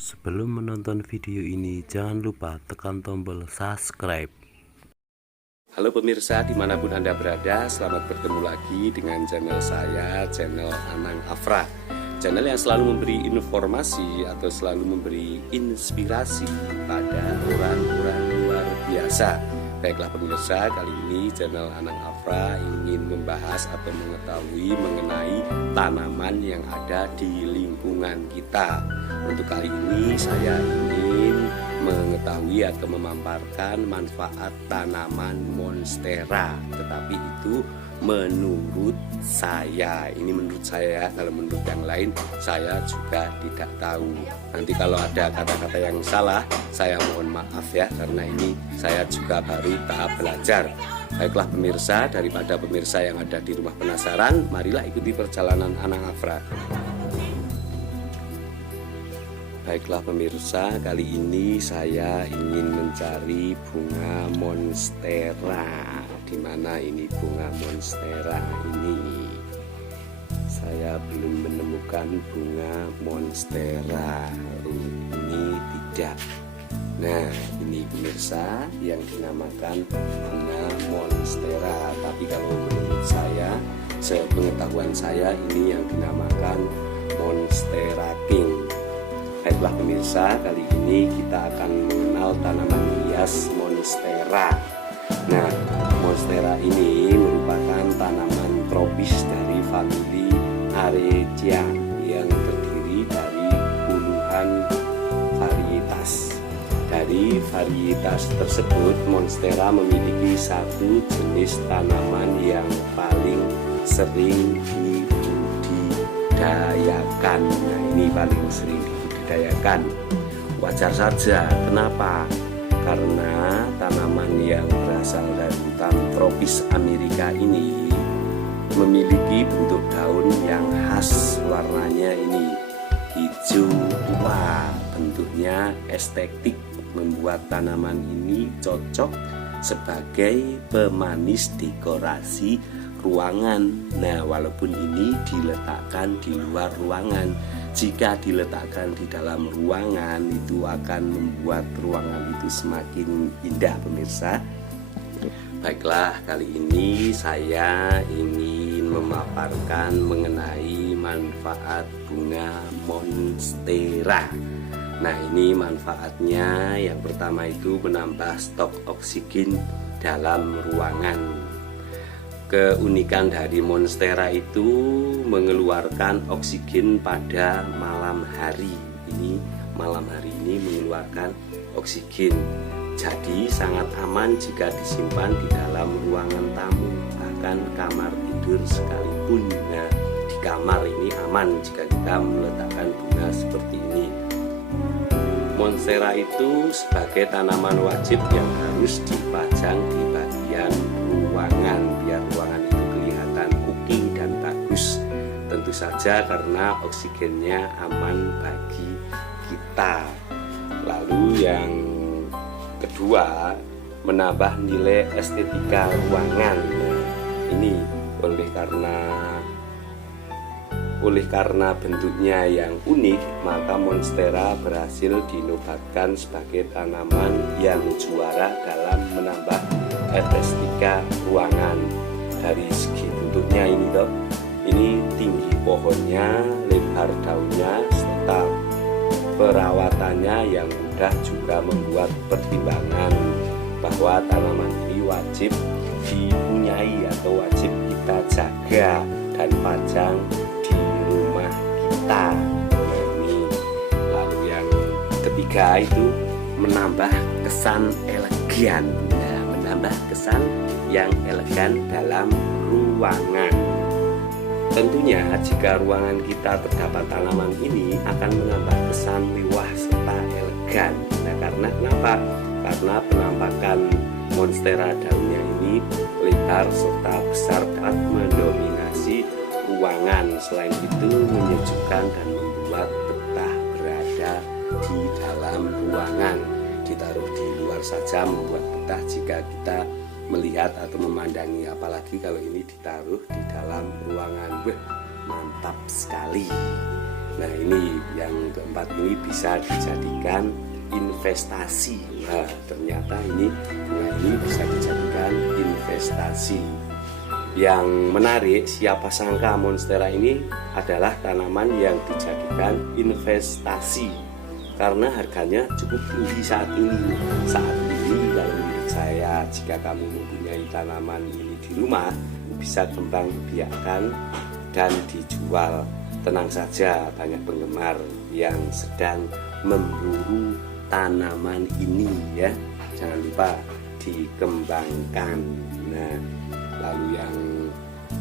Sebelum menonton video ini, jangan lupa tekan tombol subscribe. Halo pemirsa dimanapun Anda berada, selamat bertemu lagi dengan channel saya, channel Anang Afra. Channel yang selalu memberi informasi atau selalu memberi inspirasi pada orang-orang luar biasa. Baiklah pemirsa, kali ini channel Anang Afra ingin membahas atau mengetahui mengenai tanaman yang ada di lingkungan kita. Untuk kali ini saya ingin mengetahui atau memaparkan manfaat tanaman monstera. Tetapi itu menurut saya, ini menurut saya, kalau menurut yang lain saya juga tidak tahu. Nanti kalau ada kata-kata yang salah, saya mohon maaf ya, karena ini saya juga baru tahap belajar. Baiklah pemirsa, daripada pemirsa yang ada di rumah penasaran, marilah ikuti perjalanan Anang Afra. Baiklah pemirsa, kali ini saya ingin mencari bunga monstera. Di mana ini bunga monstera ini? Saya belum menemukan bunga monstera. Ini tidak. Nah, ini pemirsa yang dinamakan bunga monstera. Tapi kalau menurut saya, sepengetahuan saya, ini yang dinamakan monstera king. Baiklah pemirsa, kali ini kita akan mengenal tanaman hias monstera. Nah, monstera ini merupakan tanaman tropis dari famili Arecia yang terdiri dari puluhan varietas. Dari varietas tersebut, monstera memiliki satu jenis tanaman yang paling sering dibudidayakan. Nah, ini paling sering dibudidayakan. Wajar saja. Kenapa? Karena tanaman yang berasal dari hutan tropis Amerika ini memiliki bentuk daun yang khas, warnanya ini hijau tua, bentuknya estetik, membuat tanaman ini cocok sebagai pemanis dekorasi ruangan. Nah, walaupun ini diletakkan di luar ruangan, jika diletakkan di dalam ruangan itu akan membuat ruangan itu semakin indah pemirsa. Baiklah, kali ini saya ingin memaparkan mengenai manfaat bunga monstera. Nah, ini manfaatnya yang pertama itu menambah stok oksigen dalam ruangan. Keunikan dari monstera itu mengeluarkan oksigen pada malam hari. Ini malam hari ini mengeluarkan oksigen. Jadi sangat aman jika disimpan di dalam ruangan tamu, bahkan kamar tidur sekalipun. Nah, di kamar ini aman jika kita meletakkan bunga seperti ini. Monstera itu sebagai tanaman wajib yang harus dipajang di bagian ruangan biar ruangan itu kelihatan cooking dan bagus. Tentu saja karena oksigennya aman bagi kita. Lalu yang kedua, menambah nilai estetika ruangan. Nah, ini oleh karena bentuknya yang unik, maka monstera berhasil dinobatkan sebagai tanaman yang juara dalam menambah estetika ruangan. Dari segi bentuknya ini toh, ini tinggi pohonnya, lebar daunnya, serta perawatannya yang mudah juga membuat pertimbangan bahwa tanaman ini wajib dipunyai atau wajib kita jaga dan pajang di rumah kita. Nah, ini lalu yang ketiga itu menambah kesan elegan. Nah, menambah kesan yang elegan dalam ruangan. Tentunya jika ruangan kita terdapat tanaman ini akan menambah kesan mewah serta elegan. Nah, karena kenapa? Karena penampakan monstera daunnya ini lebar serta besar dapat mendominasi ruangan. Selain itu menyejukkan dan membuat betah berada di dalam ruangan. Ditaruh di luar saja membuat betah jika kita melihat atau memandangi, apalagi kalau ini ditaruh di dalam ruangan. Wah, mantap sekali. Nah ini yang keempat ini bisa dijadikan investasi. Nah ternyata ini bunga ini bisa dijadikan investasi. Yang menarik, siapa sangka monstera ini adalah tanaman yang dijadikan investasi karena harganya cukup tinggi saat ini. Saat ini kalau menurut saya, jika kamu mempunyai tanaman ini di rumah, bisa kembang biakkan dan dijual. Tenang saja, banyak penggemar yang sedang memburu tanaman ini ya. Jangan lupa dikembangkan. Nah, lalu yang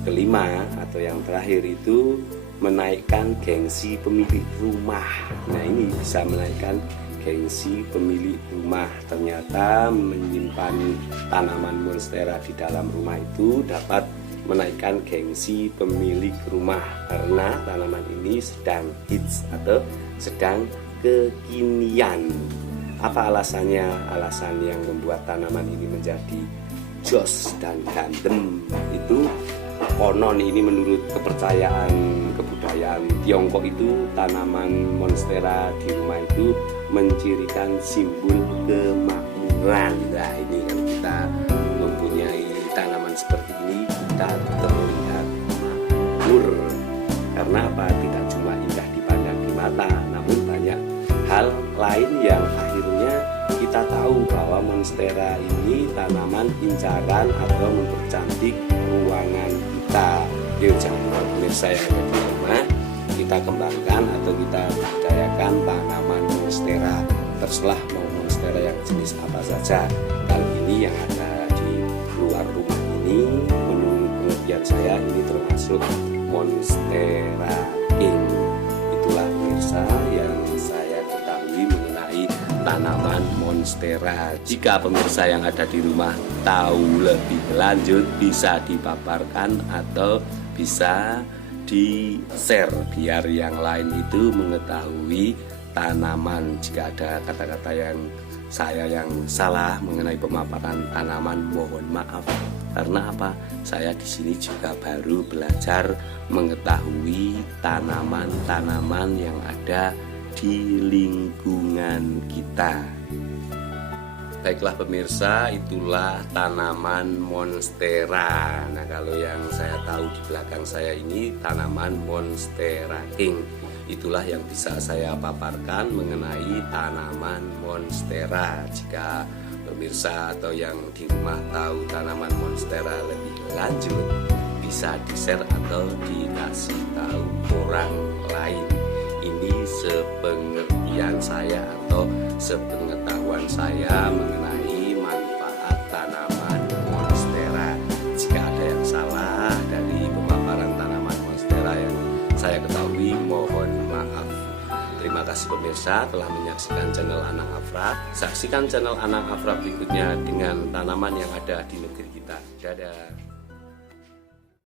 kelima atau yang terakhir itu menaikkan gengsi pemilik rumah. Nah ini bisa menaikkan gengsi pemilik rumah. Ternyata menyimpan tanaman monstera di dalam rumah itu dapat menaikkan gengsi pemilik rumah karena tanaman ini sedang hits atau sedang kekinian. Apa alasannya? Alasan yang membuat tanaman ini menjadi jos dan gandem itu konon ini menurut kepercayaan kebudayaan Tiongkok itu tanaman monstera di rumah itu mencirikan simbol kemakmuran. Nah ini kan kita mempunyai tanaman seperti ini kita terlihat makmur karena apa? Tidak cuma indah dipandang di mata, namun banyak hal lain yang akhirnya kita tahu bahwa monstera ini tanaman incaran atau mempercantik ruangan kita. Yuk jangan lupa pemirsa yang ada di rumah, kita kembangkan atau kita budidayakan tanaman monstera. Terserah mau monstera yang jenis apa saja. Kali ini yang ada di luar rumah ini, menurut pengertian saya ini termasuk monstera king. Itulah pemirsa yang saya ketahui mengenai tanaman monstera. Jika pemirsa yang ada di rumah tahu lebih lanjut, bisa dipaparkan atau bisa di-share biar yang lain itu mengetahui tanaman. Jika ada kata-kata yang salah mengenai pemaparan tanaman, mohon maaf. Karena apa? Saya di sini juga baru belajar mengetahui tanaman-tanaman yang ada di lingkungan kita. Baiklah pemirsa, itulah tanaman monstera. Nah kalau yang saya tahu di belakang saya ini tanaman monstera king. Itulah yang bisa saya paparkan mengenai tanaman monstera. Jika pemirsa atau yang di rumah tahu tanaman monstera lebih lanjut, bisa di-share atau dikasih tahu orang lain. Ini sepengertian saya atau sepengetahuan saya mengenai manfaat tanaman monstera. Jika ada yang salah dari pemaparan tanaman monstera yang saya ketahui, mohon maaf. Terima kasih pemirsa telah menyaksikan channel Anang Afra. Saksikan channel Anang Afra berikutnya dengan tanaman yang ada di negeri kita. Dadah.